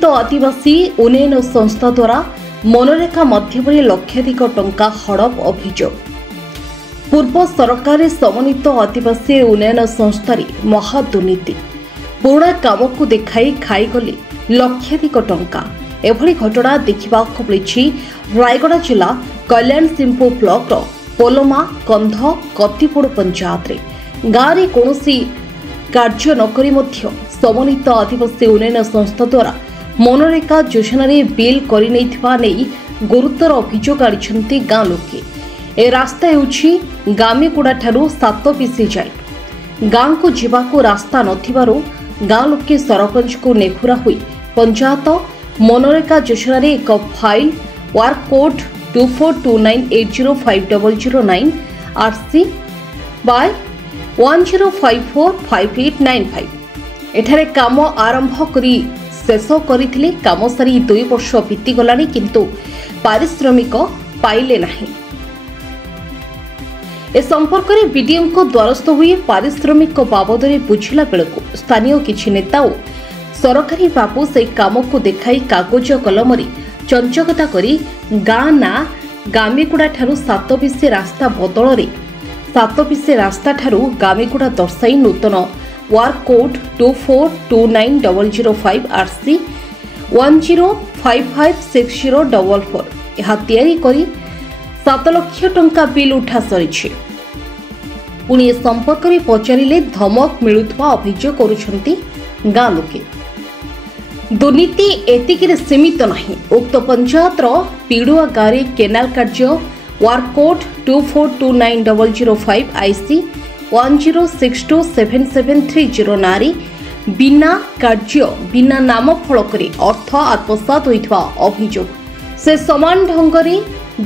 ତ ଆଦିବାସୀ ଉନ୍ନୟନ ସଂସ୍ଥା ଦ୍ୱାରା ମନରେଗା ମାଧ୍ୟମରେ ଲକ୍ଷାଧିକ ଟଙ୍କା ହଡପ ଅଭିଯୋଗ। ପୂର୍ବ ସରକାରରେ ସମନ୍ୱିତ ଆଦିବାସୀ ଉନ୍ନୟନ ସଂସ୍ଥାରେ ମହାଦୁର୍ନୀତି। ପୁରୁଣା କାମକୁ ଦେଖାଇ ଖାଇଗଲେ ଲକ୍ଷାଧିକ ଟଙ୍କା। ଏଭଳି ଘଟଣା ଦେଖିବାକୁ ମିଳିଛି ରାୟଗଡ଼ା ଜିଲ୍ଲା କଲ୍ୟାଣସିଂହପୁର ବ୍ଲକର ପୋଲମା କନ୍ଧ କତିପୋଡ଼ ପଞ୍ଚାୟତରେ। ଗାଁରେ କୌଣସି କାର୍ଯ୍ୟ ନକରି ମଧ୍ୟ ସମନ୍ୱିତ ଆଦିବାସୀ ଉନ୍ନୟନ ସଂସ୍ଥା ଦ୍ୱାରା ମନରେଗା ଯୋଜନାରେ ବିଲ୍ କରିନେଇଥିବା ନେଇ ଗୁରୁତର ଅଭିଯୋଗ ଆଣିଛନ୍ତି ଗାଁ ଲୋକେ। ଏ ରାସ୍ତା ହେଉଛି ଗାମିଗୁଡ଼ାଠାରୁ ସାତପିସି ଯାଏ। ଗାଁକୁ ଯିବାକୁ ରାସ୍ତା ନଥିବାରୁ ଗାଁ ଲୋକେ ସରପଞ୍ଚକୁ ନେହୁରା ହୋଇ ପଞ୍ଚାୟତ ମନରେଗା ଯୋଜନାରେ ଏକ file work code 2429805009 RC by 10545895 ଏଠାରେ କାମ ଆରମ୍ଭ କରି ଶେଷ କରିଥିଲେ। କାମ ସାରି 2 ବର୍ଷ ବିତିଗଲାଣି କିନ୍ତୁ ପାରିଶ୍ରମିକ ପାଇଲେ ନାହିଁ। ଏ ସମ୍ପର୍କରେ ବିଡିଓଙ୍କ ଦ୍ୱାରସ୍ଥ ହୋଇ ପାରିଶ୍ରମିକ ବାବଦରେ ବୁଝିଲା ବେଳକୁ ସ୍ଥାନୀୟ କିଛି ନେତା ଓ ସରକାରୀ ବାବୁ ସେହି କାମକୁ ଦେଖାଇ କାଗଜ କଲମରେ ଚଞ୍ଚକତା କରି ଗାଁ ନା ଗାମିଗୁଡ଼ାଠାରୁ ସାତପିସି ରାସ୍ତା ବଦଳରେ ସାତପିସି ରାସ୍ତାଠାରୁ ଗାମିଗୁଡ଼ା ଦର୍ଶାଇ ନୂତନ ୱାର୍କ କୋଡ୍ 24298005 RC 10556044 ଏହା ତିଆରି କରି 7 ଲକ୍ଷ ଟଙ୍କା ବିଲ୍ ଉଠା ସରିଛି। ପୁଣି ଏ ସମ୍ପର୍କରେ ପଚାରିଲେ ଧମକ ମିଳୁଥିବା ଅଭିଯୋଗ କରୁଛନ୍ତି ଗାଁ ଲୋକେ। ଦୁର୍ନୀତି ଏତିକିରେ ସୀମିତ ନାହିଁ। ଉକ୍ତ ପଞ୍ଚାୟତର ପିଡୁଆ ଗାଁରେ କେନାଲ କାର୍ଯ୍ୟ ୱାର୍କ କୋଡ୍ 24298005 IC 10627730 ନାଁରେ ବିନା କାର୍ଯ୍ୟ ବିନା ନାମ ଫଳକରେ ଅର୍ଥ ଆତ୍ମସାତ ହୋଇଥିବା ଅଭିଯୋଗ। ସେ ସମାନ ଢଙ୍ଗରେ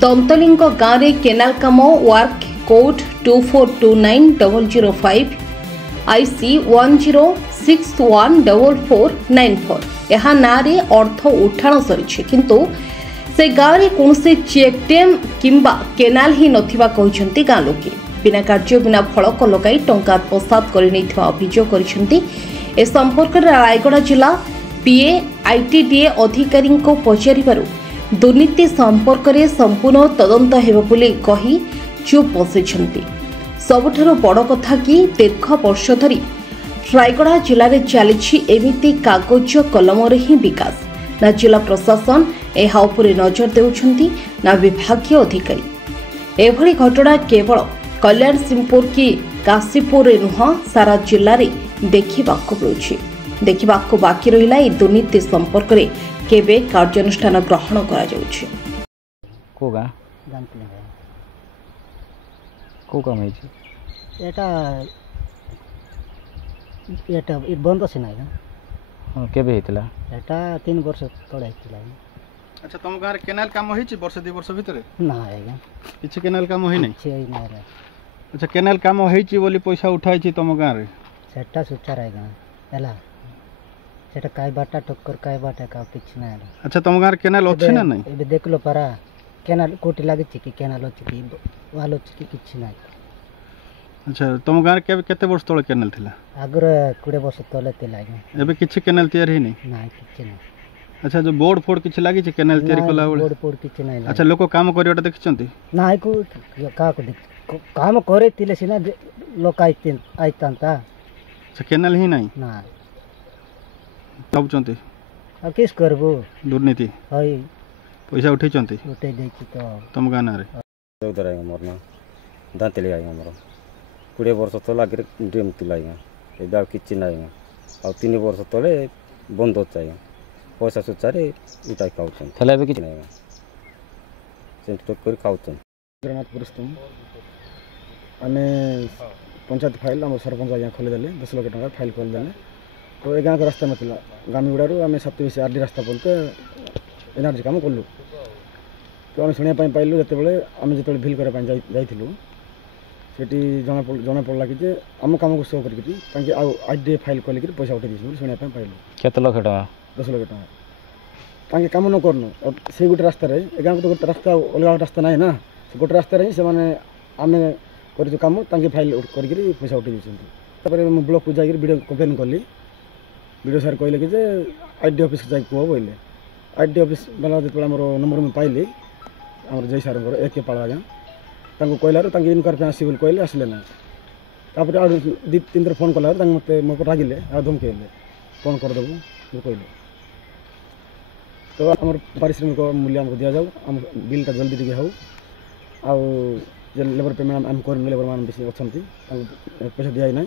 ଦନ୍ତଲିଙ୍କ ଗାଁରେ କେନାଲ କାମ ୱାର୍କ କୋଡ୍ 24298005 IC 10614494 ଏହା ନାଁରେ ଅର୍ଥ ଉଠାଣ ସରିଛି କିନ୍ତୁ ସେ ଗାଁରେ କୌଣସି ଚେକ୍ ଡ୍ୟାମ୍ କିମ୍ବା କେନାଲ ହିଁ ନଥିବା କହିଛନ୍ତି ଗାଁ ଲୋକେ। ବିନା କାର୍ଯ୍ୟ ବିନା ଫଳକ ଲଗାଇ ଟଙ୍କା ଆତ୍ମସାତ କରିନେଇଥିବା ଅଭିଯୋଗ କରିଛନ୍ତି। ଏ ସମ୍ପର୍କରେ ରାୟଗଡ଼ା ଜିଲ୍ଲା PA ITDA ଅଧିକାରୀଙ୍କୁ ପଚାରିବାରୁ ଦୁର୍ନୀତି ସମ୍ପର୍କରେ ସମ୍ପୂର୍ଣ୍ଣ ତଦନ୍ତ ହେବ ବୋଲି କହି ଚୁପ୍ ବସିଛନ୍ତି। ସବୁଠାରୁ ବଡ଼ କଥା କି ଦୀର୍ଘ ବର୍ଷ ଧରି ରାୟଗଡ଼ା ଜିଲ୍ଲାରେ ଚାଲିଛି ଏମିତି କାଗଜ କଲମରେ ହିଁ ବିକାଶ। ନା ଜିଲ୍ଲା ପ୍ରଶାସନ ଏହା ଉପରେ ନଜର ଦେଉଛନ୍ତି ନା ବିଭାଗୀୟ ଅଧିକାରୀ। ଏଭଳି ଘଟଣା କେବଳ କଲ୍ୟାଣସିଂହପୁର କି କାଶୀପୁରରେ ନୁହଁ ସାରା ଜିଲ୍ଲାରେ ଦେଖିବାକୁ ମିଳୁଛି। ଦେଖିବାକୁ ବାକି ରହିଲା ଏହି ଦୁର୍ନୀତି ସମ୍ପର୍କରେ କେବେ କାର୍ଯ୍ୟାନୁଷ୍ଠାନ ଗ୍ରହଣ କରାଯାଉଛି। এটা বন্ধ আছে না কেবে হয়েছিল? এটা 3 বর্ষ তଳେ হয়েছিল। আচ্ছা তোম গাঁরে কেনাল কাম হয়েছে বর্ষ 2 বর্ষ ভিতরে? না আজ্ঞা কিছু কেনাল কাম হই নাই। না রে। আচ্ছা কেনাল কাম হয়েছে বলি পয়সা উঠাইছি তোম গাঁরে? সেটা সুচার আজ্ঞা এলা সেটা কাইবাটা টক্কর কাইবাটা কা কিছু না। আচ্ছা তোম গাঁরে কেনাল আছে না নাই? এবে দেখলো পারা কেনাল কোটি লাগিছে কি কেনাল আছে কি ভালো আছে কি কিছু নাই। আচ্ছা তোম গাঁরে কেতে বর্ষ তলে কেনাল থিলা? আগরে 20 বর্ষ তলে থিলা আজ্ঞা। এবে কিছু কেনাল তৈরি হই নাই? নাই কিছু নাই। আচ্ছা যে বোর্ড ফোর্ড কিছু লাগিছে কেনাল তৈরি কলা বলে? বোর্ড ফোর্ড কিছু নাই। আচ্ছা লোক কাম করিওটা দেখছন্তি? নাই কো কাকো দেখ কাম করে তিলে সিনা লোক আইতান্তা। আচ্ছা কেনাল হি নাই? না ভাবছন্তি আর কিস করবো? দুর্নীতি হই পয়সা উঠাইছন্তি? উঠাই দেইছি তো তোম গাঁ নারে চৌধুରୀ ଆଜ୍ଞା ମୋର ନା ଦାନ୍ତିଲି ଆଜ୍ଞା ମୋର 20 ବର୍ଷ ତଳେ ଆଗରେ ଡ୍ରିମ୍ ଥିଲା ଆଜ୍ଞା। ଏବେ ଆଉ କିଛି ନାହିଁ ଆଜ୍ଞା। ଆଉ 3 ବର୍ଷ ତଳେ ବନ୍ଦ ଅଛି ଆଜ୍ଞା। ପଇସା ସୁଚାରେ ଉଠାଇ ଖାଉଛନ୍ତି। ହେଲେ ଏବେ କିଛି ନାହିଁ ଆଜ୍ଞା। ସେମିତି କରି ଖାଉଛନ୍ତି। ଜଗନ୍ନାଥ ପୁରସ୍ତମ ଆମେ ପଞ୍ଚାୟତ ଫାଇଲ ଆମ ସରପଞ୍ଚ ଆଜ୍ଞା ଖୋଲିଦେଲେ 10 ଲକ୍ଷ ଟଙ୍କା ଫାଇଲ ଖୋଲିଦେଲେ। ତ ଏ ଗାଁକୁ ରାସ୍ତା ନଥିଲା। ଗାମିଗୁଡ଼ାରୁ ଆମେ ସାତପିସି RD ରାସ୍ତା ବୋଲତେ ଏନର୍ଜି କାମ କଲୁ। ତ ଆମେ ଶୁଣିବା ପାଇଁ ପାଇଲୁ ଯେତେବେଳେ ଆମେ ଯେତେବେଳେ ଭିଲ୍ କରିବା ପାଇଁ ଯାଇଥିଲୁ ସେଠି ଜଣା ପଡ଼ିଲା କି ଯେ ଆମ କାମକୁ ସୋ କରିକି ତାଙ୍କେ ଆଉ IDA ଫାଇଲ୍ ଖୋଲିକି ପଇସା ଉଠାଇ ଦେଇଛନ୍ତି ବୋଲି ଶୁଣିବା ପାଇଁ ପାଇଲୁ। କେତେ ଲକ୍ଷ ଟଙ୍କା? 10 ଲକ୍ଷ ଟଙ୍କା। ତାଙ୍କେ କାମ ନ କରୁନୁ ସେଇ ଗୋଟେ ରାସ୍ତାରେ ଏ ଗାଁକୁ ତ ଗୋଟେ ରାସ୍ତା ଅଲଗା ରାସ୍ତା ନାହିଁ ନା। ସେ ଗୋଟେ ରାସ୍ତାରେ ହିଁ ସେମାନେ ଆମେ କରିଛୁ କାମ ତାଙ୍କେ ଫାଇଲ୍ କରିକି ପଇସା ଉଠାଇ ଦେଇଛନ୍ତି। ତାପରେ ମୁଁ ବ୍ଲକକୁ ଯାଇକି ଭିଡ଼ିଓ କମ୍ପ୍ଲେନ୍ କଲି। वीडियो सार कहले कि आईडी ऑफिस जाए कह बोले आईडी ऑफिस वाला जो नंबर में पाइली आम जय सार एक के पाड़ आज्ञा कहलार इनक्वारी पे आसो कहले आसले ना तापर आ 2-3 थर फोन कला मत मो रागिले आ धमकेले कौन करदेबू कहले तो आम पारिश्रमिक मूल्य आमको दि जाऊ आम बिलटा जल्दी टे हो आउ लेबर पेमेंट आम कर लेबर मान बेसी अच्छा पैसा दिया ना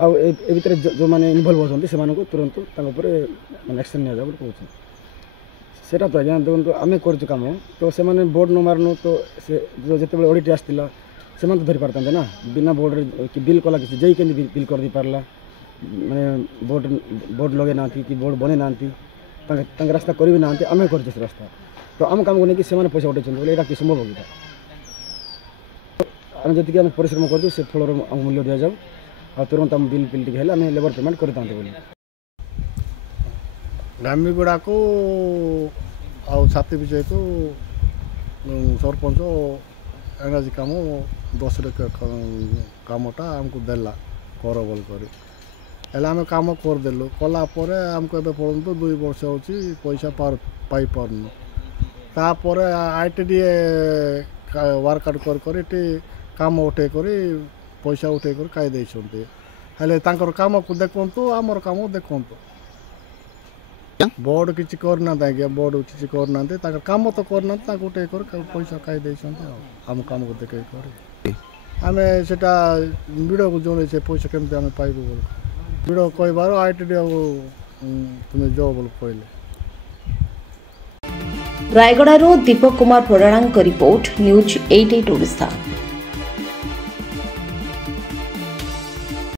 आउ ए भितर जो मैंने इनवल्व होती से तुरंत मैंने एक्शन नि जाऊ कहूँ सेटा तो आज्ञा देखो आम कर कम तो से बोर्ड न मारनु तो से जो ऑडिट आसला से तो धरी पारता ना बिना बोर्ड कि बिल कला कि जई के बिल कर दी पारला माने बोर्ड लगे ना कि बोर्ड बने ना रास्ता करी ना आम कर रास्ता तो आम काम को से पैसा उठे यहाँ कि संभव होगा आम जी आम परिश्रम कर से फल मूल्य दि जाऊ आ तुरंत आम बिल टी आम लेबर पेमेंट करता बोली गामीगुड़ा को आती विजय को सरपंच एंगाजी कम 10 कमटा आमको देला कर बोल कर आम कम करदेलु कलापर आमको ए पड़ो 2 वर्ष हो पैसा पाई पारनु तापर आईटी वर्क आउट कर काम उठे कर पैसा उठे कर कई देते हेले कम को देखु आमर कम देखु बोर्ड किसी करना आज्ञा बोर्ड किसी करना कम तो करना उठे कर पैसा कई देते आम कम को देख आम से वीडियो को जो पैसा केमती आम पाइबू बोल वीडियो कहबार आईटी तुम्हें जो बोल कहले रायगड़ारू दीपक कुमार पराणांक रिपोर्ट न्यूज 88 ओडिशा।